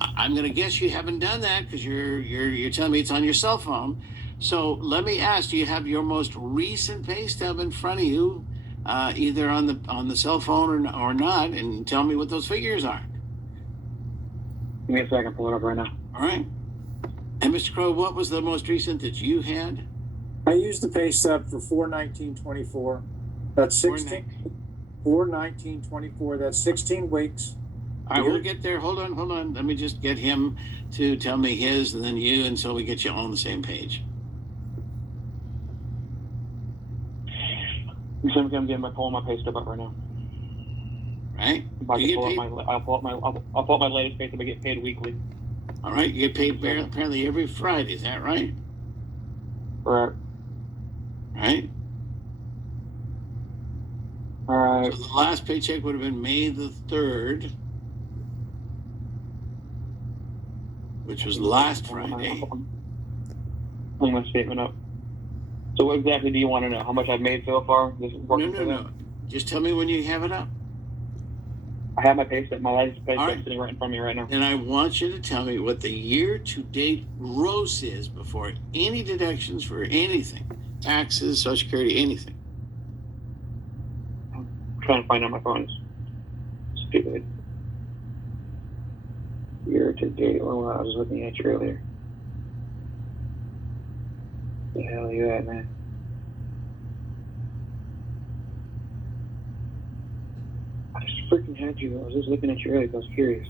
I'm going to guess you haven't done that because you're telling me it's on your cell phone. So let me ask: do you have your most recent pay stub in front of you, either on the cell phone or not? And tell me what those figures are. Give me a second, pull it up right now. All right. And Mr. Crow, what was the most recent that you had? I used the pay stub for 4/19/24. That's 16. 4/19/24. That's 16 weeks. All right, we'll get there. Hold on. Let me just get him to tell me his, and then you, and so we get you all on the same page. So I'm pulling my pay stub up right now. Right? I'll pull up my latest pay stub. I get paid weekly. All right, you get paid apparently every Friday. Is that right? Right. Right. All right. So the last paycheck would have been May the 3rd, which was last Friday. Pulling my statement up. So what exactly do you want to know? How much I've made so far? No. Just tell me when you have it up. I have my pay stub, my latest pay stub sitting right in front of me right now. And I want you to tell me what the year-to-date gross is before any deductions for anything. Taxes, Social Security, anything. I'm trying to find out my phone. It's stupid. Year-to-date. Well, I was looking at you earlier. The hell are you at, man? I just freaking had you. I was just looking at you earlier. I was curious.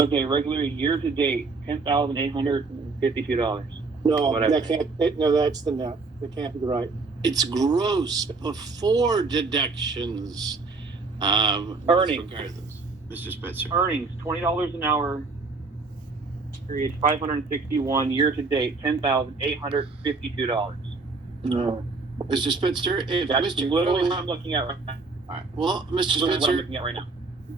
Okay, regular year to date, $10,852. No, that can't. No, that's the net. That can't be right. It's gross before deductions. Earnings, Mr. Spitzer. Earnings, $20 an hour. Period 561. Year to date, $10,852. No, Mr. Spitzer. That's Mr. literally what I'm looking at right now. All right. Well, Mr. What I'm Spitzer, looking at right now.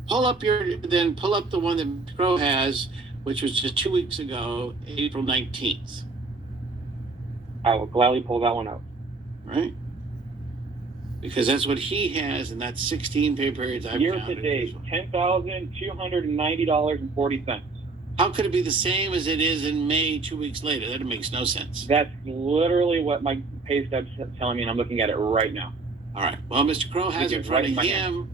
pull up the one that Mr. Crow has, which was just 2 weeks ago, April 19th. I will gladly pull that one up. Right? Because that's what he has, and that's 16 pay periods I've Year counted. to date, $10,290.40. How could it be the same as it is in May 2 weeks later? That makes no sense. That's literally what my pay stub's telling me, and I'm looking at it right now. All right. Well, Mr. Crow has in front of him.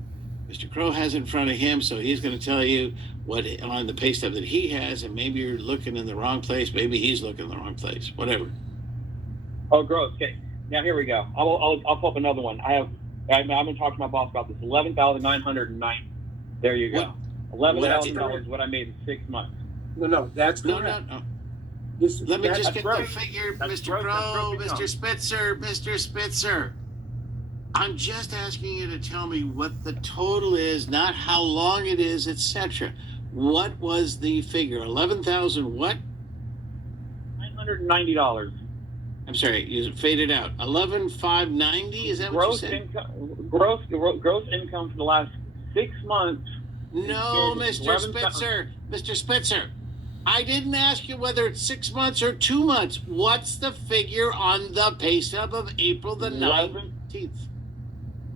Mr. Crow has in front of him, so he's going to tell you what on the pay stub that he has, and maybe you're looking in the wrong place. Maybe he's looking in the wrong place. Whatever. Oh, gross. Okay. Now here we go. I'll pull up another one. I'm going to talk to my boss about this. $11,990. There you go. $11,000 is what I made in 6 months. No, that's correct. No. Let me just get the figure, Mr. Crow, Mr. Spitzer. I'm just asking you to tell me what the total is, not how long it is, etc. What was the figure? 11,000 what? $990. I'm sorry, you faded out. 11,590. Is that what you said? Gross income for the last 6 months. No, Mr. Spitzer. I didn't ask you whether it's 6 months or 2 months. What's the figure on the pay stub of April the 19th?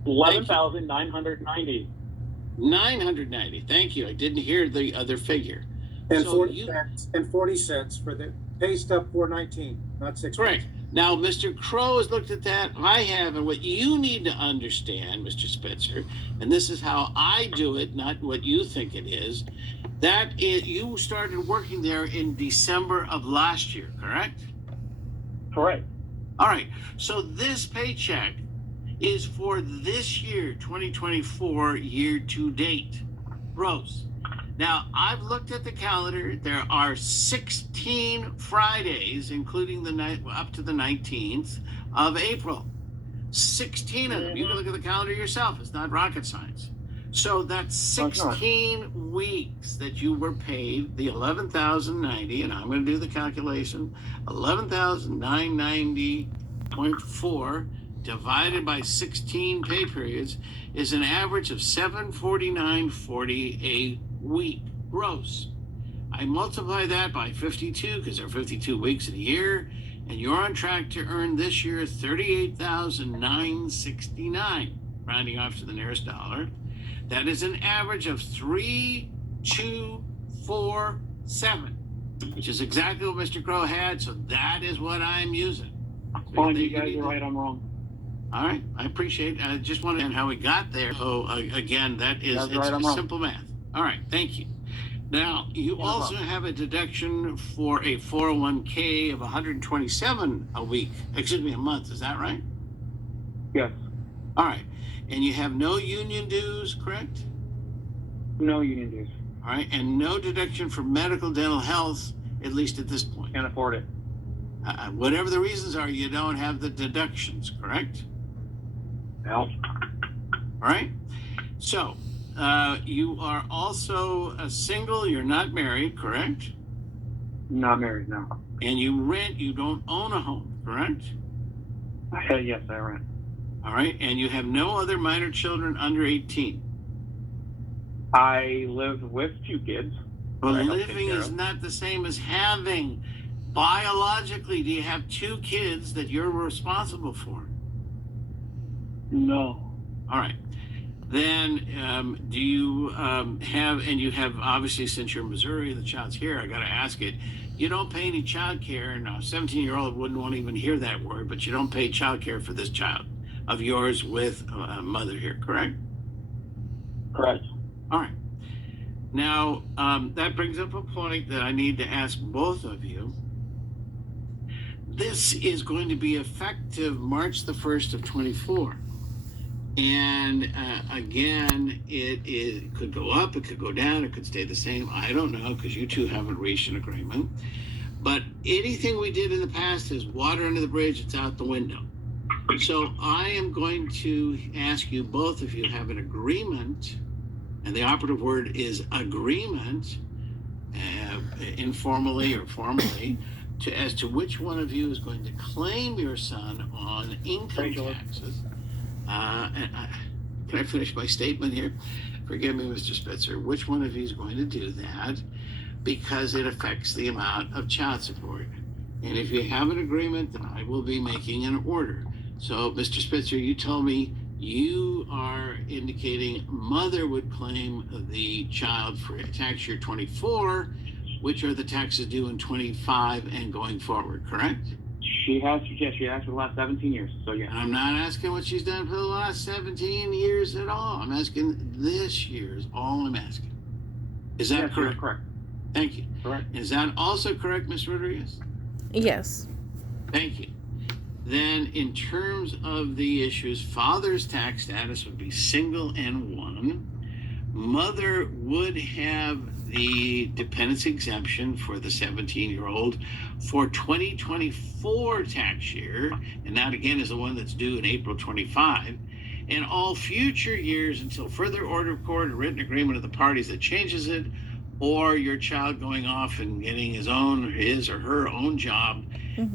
11,990. 990. Thank you. I didn't hear the other figure. And so 40 cents for the pay stub 4/19, not 6 months. Correct. Now, Mr. Crow has looked at that. I have, and what you need to understand, Mr. Spitzer, and this is how I do it, not what you think it is, that you started working there in December of last year, correct? Correct. All right. So this paycheck is for this year, 2024, year to date, gross. Now, I've looked at the calendar. There are 16 Fridays, including the night up to the 19th of April. 16 of them. You can look at the calendar yourself. It's not rocket science. So that's 16 weeks that you were paid the 11,090, and I'm going to do the calculation. 11,990.4 divided by 16 pay periods is an average of $749.40 a week gross. I multiply that by 52 because there are 52 weeks in a year, and you're on track to earn this year $38,969. rounding off to the nearest dollar. That is an average of 3,247, which is exactly what Mr. Crow had. So that is what I'm using. Fine, you guys are right, I'm wrong. All right, I appreciate it. I just want to know how we got there. So again, that is That's right, I'm wrong. simple math. All right, thank you. Now, you also have a deduction for a 401k of 127 a month. Is that right? Yes. All right. And you have no union dues, correct? No union dues. All right. And no deduction for medical, dental, health, at least at this point. Can't afford it. Whatever the reasons are, you don't have the deductions, correct? No. All right. So, you are also a single. You're not married, correct? Not married, no. And you rent. You don't own a home, correct? Yes, I rent. All right. And you have no other minor children under 18. I live with 2 kids. Well, that I help take living care is of. not the same as having. Biologically, do you have 2 kids that you're responsible for? No. All right. Then, do you have, and you have, obviously, since you're in Missouri, the child's here, I got to ask it, you don't pay any child care, and a 17-year-old wouldn't want to even hear that word, but you don't pay child care for this child of yours with a mother here, correct? Correct. All right. Now, that brings up a point that I need to ask both of you. This is going to be effective March the 1st of 24. And again, it could go up, it could go down, it could stay the same. I don't know, because you two haven't reached an agreement. But anything we did in the past is water under the bridge, it's out the window. So I am going to ask you, both of you have an agreement, and the operative word is agreement, informally or formally, as to which one of you is going to claim your son on income taxes. Can I finish my statement here? Forgive me, Mr. Spitzer. Which one of you is going to do that? Because it affects the amount of child support. And if you have an agreement, then I will be making an order. So, Mr. Spitzer, you told me you are indicating mother would claim the child for tax year 24, which are the taxes due in 25 and going forward, correct? She has for the last 17 years, so yeah. I'm not asking what she's done for the last 17 years at all. I'm asking this year is all I'm asking. Is that correct? Correct. Thank you. Correct. Is that also correct, Ms. Rodriguez? Yes. Thank you. Then in terms of the issues, father's tax status would be single and 1. Mother would have the dependence exemption for the 17-year-old for 2024 tax year, and that again is the one that's due in April 25, and all future years until further order of court or written agreement of the parties that changes it, or your child going off and getting his or her own job,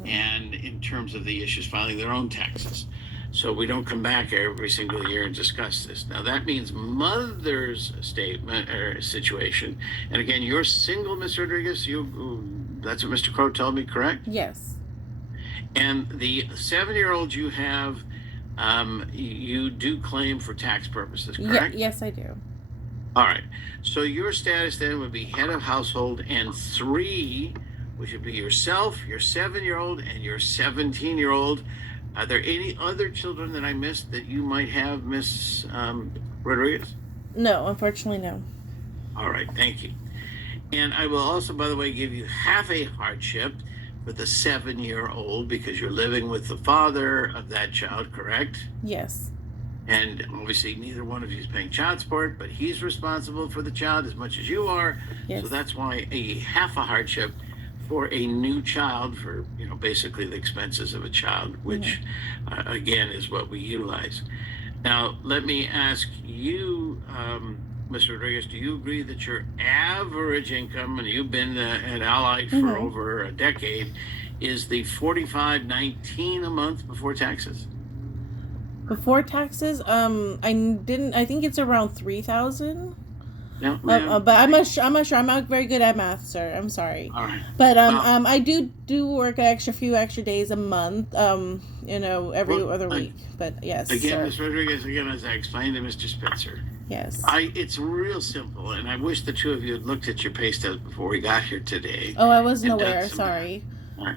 and in terms of the issues, filing their own taxes. So we don't come back every single year and discuss this. Now that means mother's statement or situation. And again, you're single, Ms. Rodriguez. That's what Mr. Crow told me, correct? Yes. And the 7-year-old you have, you do claim for tax purposes, correct? Yes, I do. All right. So your status then would be head of household, and 3, which would be yourself, your 7-year-old, and your 17-year-old. Are there any other children that I missed that you might have, Miss Rodriguez? No, unfortunately, no. All right, thank you. And I will also, by the way, give you half a hardship for the 7-year-old because you're living with the father of that child, correct? Yes. And obviously, neither one of you is paying child support, but he's responsible for the child as much as you are. Yes. So that's why a half a hardship for a new child, for basically the expenses of a child, which again is what we utilize. Now let me ask you, Mr. Rodriguez, do you agree that your average income, and you've been at Ally for over a decade, is the $45.19 a month before taxes? Before taxes, I think it's around 3,000. No, ma'am. But I'm not sure. I'm not very good at math, sir. I'm sorry. All right. But Well, I do work an few extra days a month. Every well, other week. But yes, again, sir. Ms. Rodriguez, again, as I explained to Mr. Spitzer, Yes. it's real simple, and I wish the two of you had looked at your pay stubs before we got here today Oh, I wasn't and done aware. some math. Sorry. All right.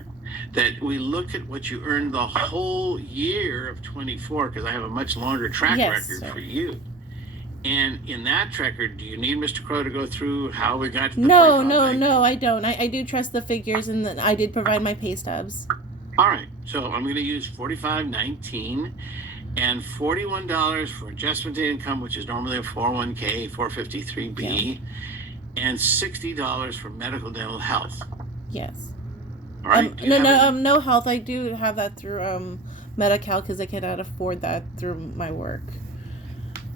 That we look at what you earned the whole year of 24, because I have a much longer track Yes, record sir. for you. And in that track record, do you need Mr. Crow to go through how we got to the No, 45? no, no. I don't. I do trust the figures, and that I did provide my pay stubs. All right. So I'm going to use 45.19 and $41 for adjustment to income, which is normally a 401k, 453b, and $60 for medical dental health. Yes. All right. No health. I do have that through Medi-Cal because I cannot afford that through my work.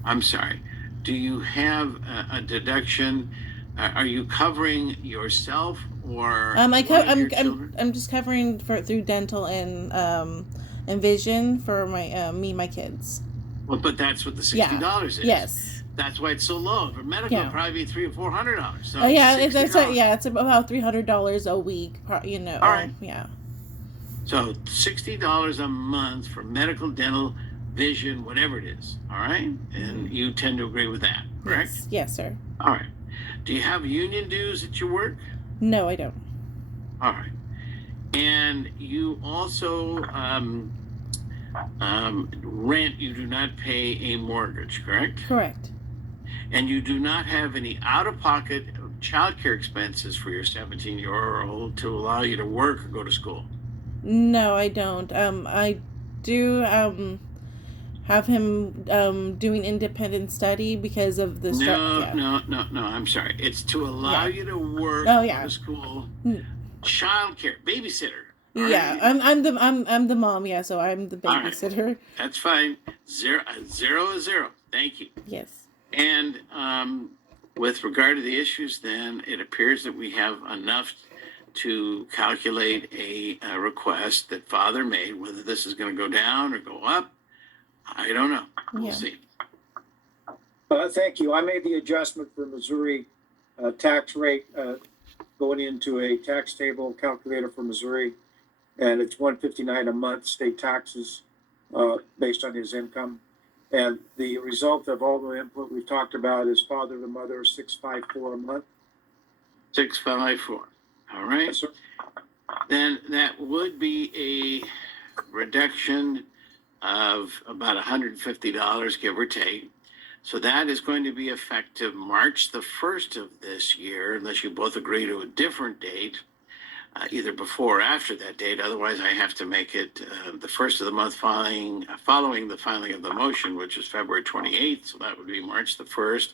I'm sorry. Do you have a deduction? Are you covering yourself or one of your children? I'm just covering through dental and vision for my me and my kids. Well, but that's what the $60 is. Yes. That's why it's so low. For medical, it'd probably be $300 or $400. So it's about $300 a week. All right. Yeah. So $60 a month for medical, dental, vision, whatever it is. All right, and you tend to agree with that, correct? Yes, sir. All right. Do you have union dues at your work? No, I don't. All right. And you also rent. You do not pay a mortgage, correct? Correct. And you do not have any out-of-pocket child care expenses for your 17-year-old to allow you to work or go to school? No, I don't. I do have him doing independent study because of the No. I'm sorry. It's to allow you to work, go to school, child care, babysitter. Yeah, right? I'm the mom. Yeah, so I'm the babysitter. Right. That's fine. Zero is zero. Thank you. Yes. And with regard to the issues, then it appears that we have enough to calculate a request that father made. Whether this is going to go down or go up, I don't know. We'll see. Thank you. I made the adjustment for Missouri tax rate going into a tax table calculator for Missouri, and it's $159 a month state taxes based on his income. And the result of all the input we've talked about is father to mother $654 a month. 654. All right. Yes, sir. Then that would be a reduction of about $150, give or take. So that is going to be effective March the 1st of this year, unless you both agree to a different date, either before or after that date. Otherwise, I have to make it the first of the month following the filing of the motion, which is February 28th. So that would be March the 1st.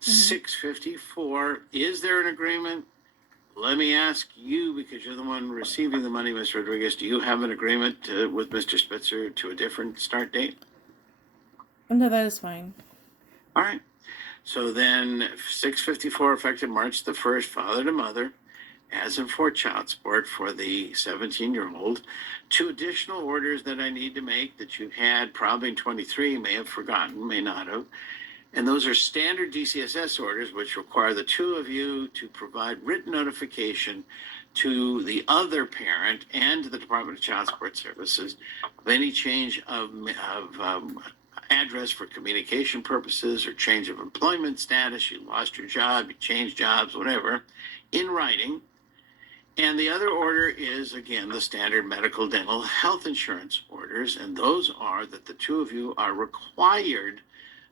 654. Is there an agreement? Let me ask you, because you're the one receiving the money, Ms. Rodriguez, do you have an agreement with Mr. Spitzer to a different start date? No, that is fine. All right. So then 654 effective March the 1st, father to mother, as in for child support for the 17-year-old. 2 additional orders that I need to make that you had probably in 23, may have forgotten, may not have. And those are standard DCSS orders, which require the 2 of you to provide written notification to the other parent and to the Department of Child Support Services of any change of address for communication purposes or change of employment status. You lost your job, you changed jobs, whatever, in writing. And the other order is, again, the standard medical, dental, health insurance orders. And those are that the 2 of you are required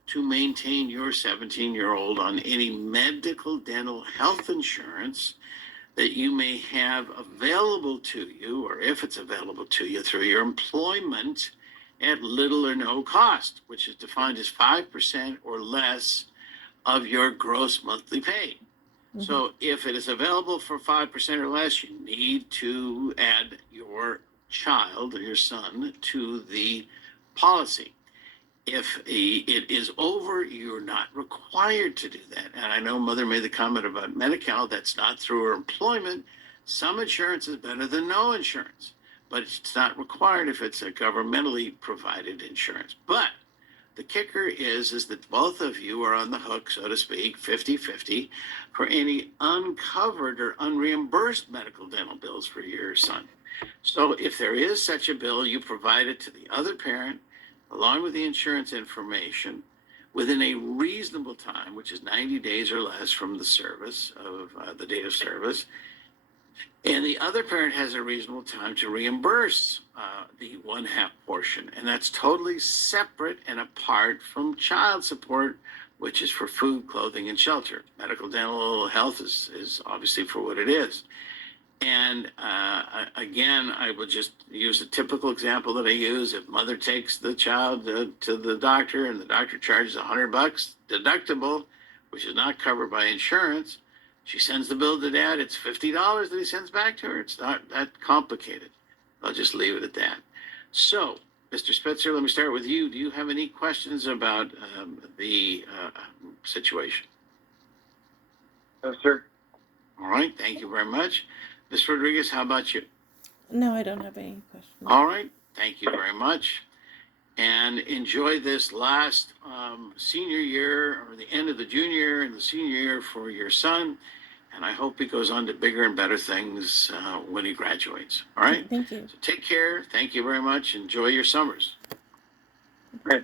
to maintain your 17-year-old on any medical, dental, health insurance that you may have available to you, or if it's available to you through your employment at little or no cost, which is defined as 5% or less of your gross monthly pay. So if it is available for 5% or less, you need to add your child or your son to the policy. If it is over, you're not required to do that. And I know Mother made the comment about Medi-Cal. That's not through her employment. Some insurance is better than no insurance, but it's not required if it's a governmentally provided insurance. But the kicker is that both of you are on the hook, so to speak, 50-50, for any uncovered or unreimbursed medical dental bills for your son. So if there is such a bill, you provide it to the other parent along with the insurance information within a reasonable time, which is 90 days or less from the service of the date of service. And the other parent has a reasonable time to reimburse the 1/2 portion. And that's totally separate and apart from child support, which is for food, clothing, and shelter. Medical dental health is obviously for what it is. And again, I will just use a typical example that I use. If mother takes the child to the doctor and the doctor charges $100 deductible, which is not covered by insurance, she sends the bill to dad. It's $50 that he sends back to her. It's not that complicated. I'll just leave it at that. So, Mr. Spitzer, let me start with you. Do you have any questions about the situation? No, sir. All right. Thank you very much. Ms. Rodriguez, how about you? No, I don't have any questions. All right. Thank you very much. And enjoy this last senior year, or the end of the junior year and the senior year for your son. And I hope he goes on to bigger and better things when he graduates. All right. Thank you. So take care. Thank you very much. Enjoy your summers. Great.